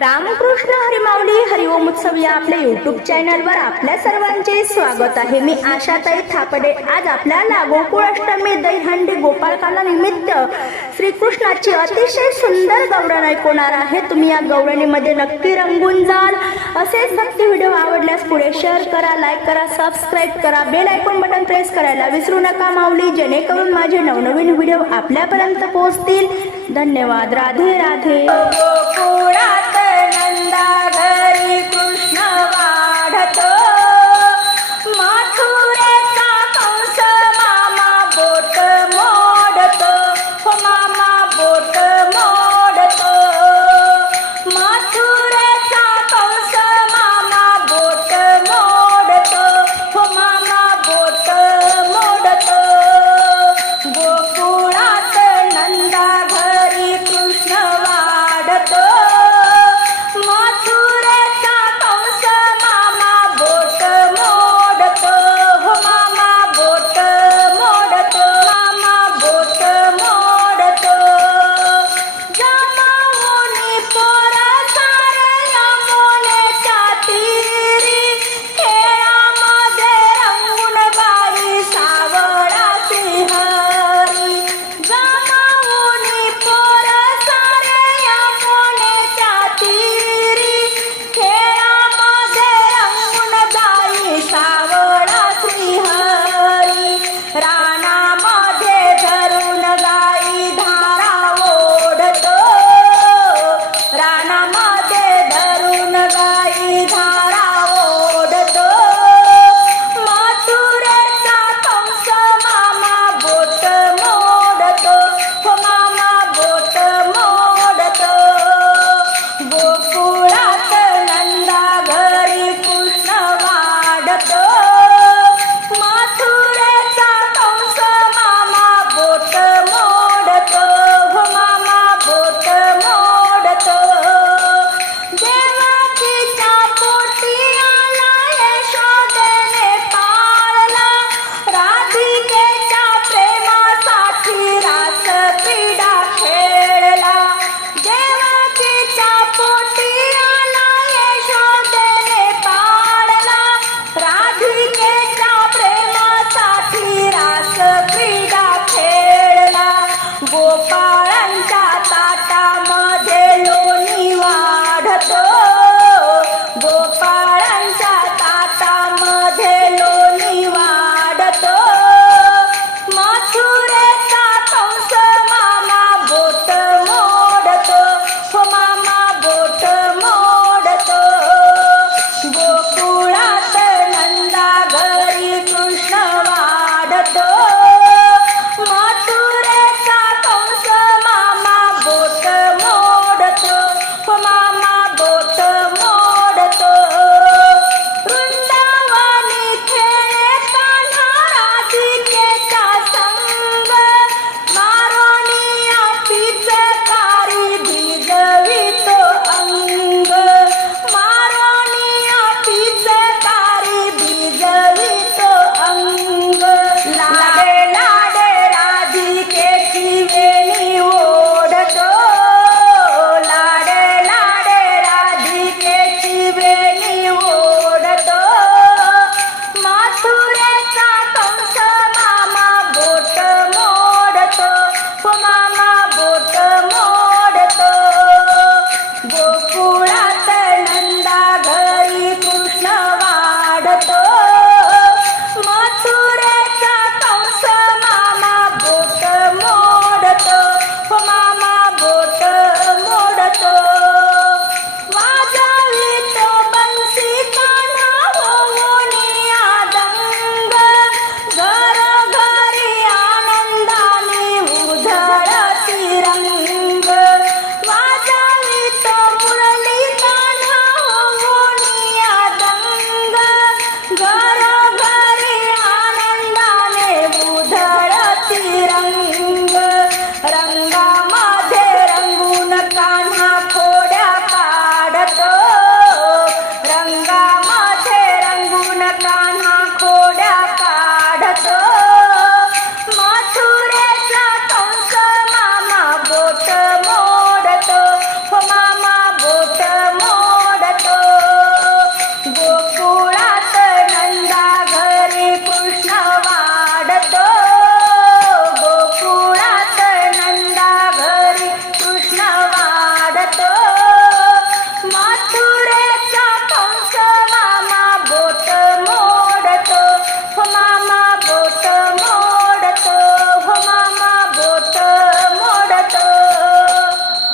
रामकृष्ण हरिमावली हरिओम उत्सव या आपल्या युट्यूब चॅनलवर आपल्या सर्वांचे स्वागत आहे. मी आशाताई थापडे. आज आपल्याला गोकुळाष्टमी दहीहंडी गोपाळकाला निमित्त श्रीकृष्णाची अतिशय सुंदर गौरण ऐकवणार आहे. तुम्ही या गौरणीमध्ये नक्की रंगून जाल. असेच भक्ती व्हिडिओ आवडल्यास पुढे शेअर करा लाईक करा सबस्क्राईब करा. बेल आयकॉन बटन प्रेस करायला विसरू नका माऊली. जेणेकरून माझे नवनवीन व्हिडिओ आपल्यापर्यंत पोहोचतील. धन्यवाद. राधे राधे.